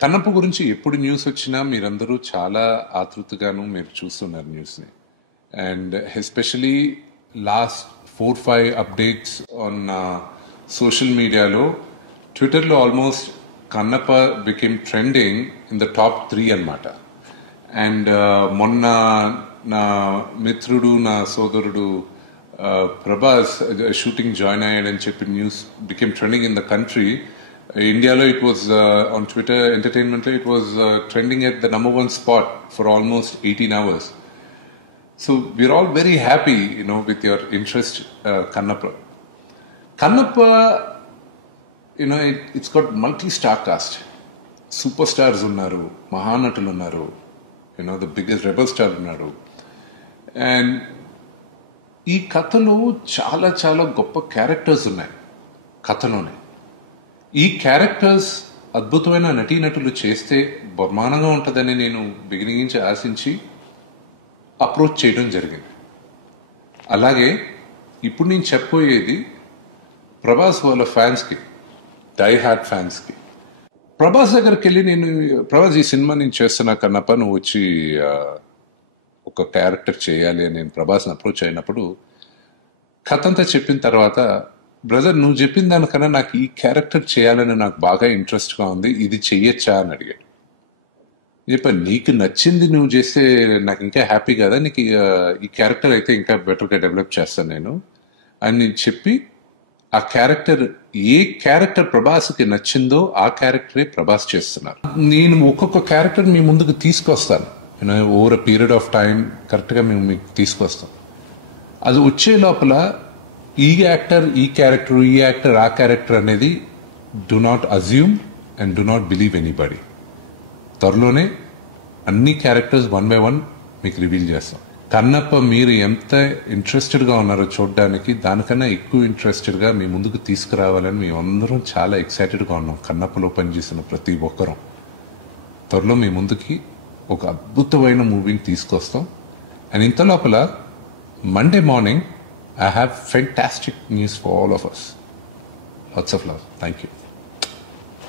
కన్నప్ప గురించి ఎప్పుడు న్యూస్ వచ్చినా మీరందరూ చాలా ఆతృతగాను మీరు చూస్తున్నారు న్యూస్ని. And especially last 4-5 updates on social మీడియాలో, ట్విట్టర్లో almost Kannappa became trending in the top 3 అన్నమాట. అండ్ మొన్న నా మిత్రుడు, నా సోదరుడు ప్రభాస్ షూటింగ్ జాయిన్ అయ్యాడని చెప్పి news became trending in the country. ఇండియాలో ఇట్ వాజ్ ఆన్ ట్విట్టర్ ఎంటర్టైన్మెంట్లో it was trending at the #1 spot for almost 18 hours. So we're all very happy, with your interest, Kannappa. Kannappa, it's got multi-star cast. Superstars unnaru, Mahanatulu unnaru, the biggest rebel star unnaru. And ఈ కథలో చాలా చాలా గొప్ప characters ఉన్నాయి కథలోనే. ఈ characters అద్భుతమైన నటీనటులు చేస్తే బ్రహ్మాండంగా ఉంటుందని నేను బిగినింగ్ నుంచి ఆశించి అప్రోచ్ చేయడం జరిగింది. అలాగే ఇప్పుడు నేను చెప్పబోయేది ప్రభాస్ వాళ్ళ ఫ్యాన్స్కి, డై హార్ట్ ఫ్యాన్స్కి. ప్రభాస్ దగ్గరికి వెళ్ళి నేను, ప్రభాస్ ఈ సినిమా నేను చేస్తున్నా కన్నప్ప, నువ్వు వచ్చి ఒక క్యారెక్టర్ చేయాలి అని నేను ప్రభాస్ని అప్రోచ్ అయినప్పుడు కథ అంతా చెప్పిన తర్వాత, బ్రదర్ నువ్వు చెప్పిన దానికన్నా నాకు ఈ క్యారెక్టర్ చేయాలని నాకు బాగా ఇంట్రెస్ట్గా ఉంది, ఇది చెయ్యొచ్చా అని అడిగాడు. చెప్పాను, నీకు నచ్చింది నువ్వు చేస్తే నాకు ఇంకా హ్యాపీ కదా, నీకు ఈ క్యారెక్టర్ అయితే ఇంకా బెటర్గా డెవలప్ చేస్తాను నేను అని చెప్పి, ఆ క్యారెక్టర్ ఏ క్యారెక్టర్ ప్రభాస్కి నచ్చిందో ఆ క్యారెక్టరే ప్రభాస్ చేస్తున్నారు. నేను ఒక్కొక్క క్యారెక్టర్ మీ ముందుకు తీసుకొస్తాను, over a period of time కరెక్ట్గా మేము మీకు తీసుకొస్తాం. అది వచ్చే లోపల ఈ యాక్టర్ ఈ క్యారెక్టర్, ఈ యాక్టర్ ఆ క్యారెక్టర్ అనేది do not assume and do not believe anybody. త్వరలోనే అన్ని క్యారెక్టర్స్ 1 by 1 మీకు రివీల్ చేస్తాం. కన్నప్ప మీరు ఎంత ఇంట్రెస్టెడ్గా ఉన్నారో చూడడానికి, దానికన్నా ఎక్కువ ఇంట్రెస్టెడ్గా మీ ముందుకు తీసుకురావాలని మేమందరం చాలా ఎక్సైటెడ్గా ఉన్నాం. కన్నప్పలో పనిచేసిన ప్రతి ఒక్కరం త్వరలో మీ ముందుకి ఒక అద్భుతమైన మూవీని తీసుకొస్తాం. అండ్ ఇంత లోపల Monday morning I have fantastic news for all of us. Lots of love. Thank you.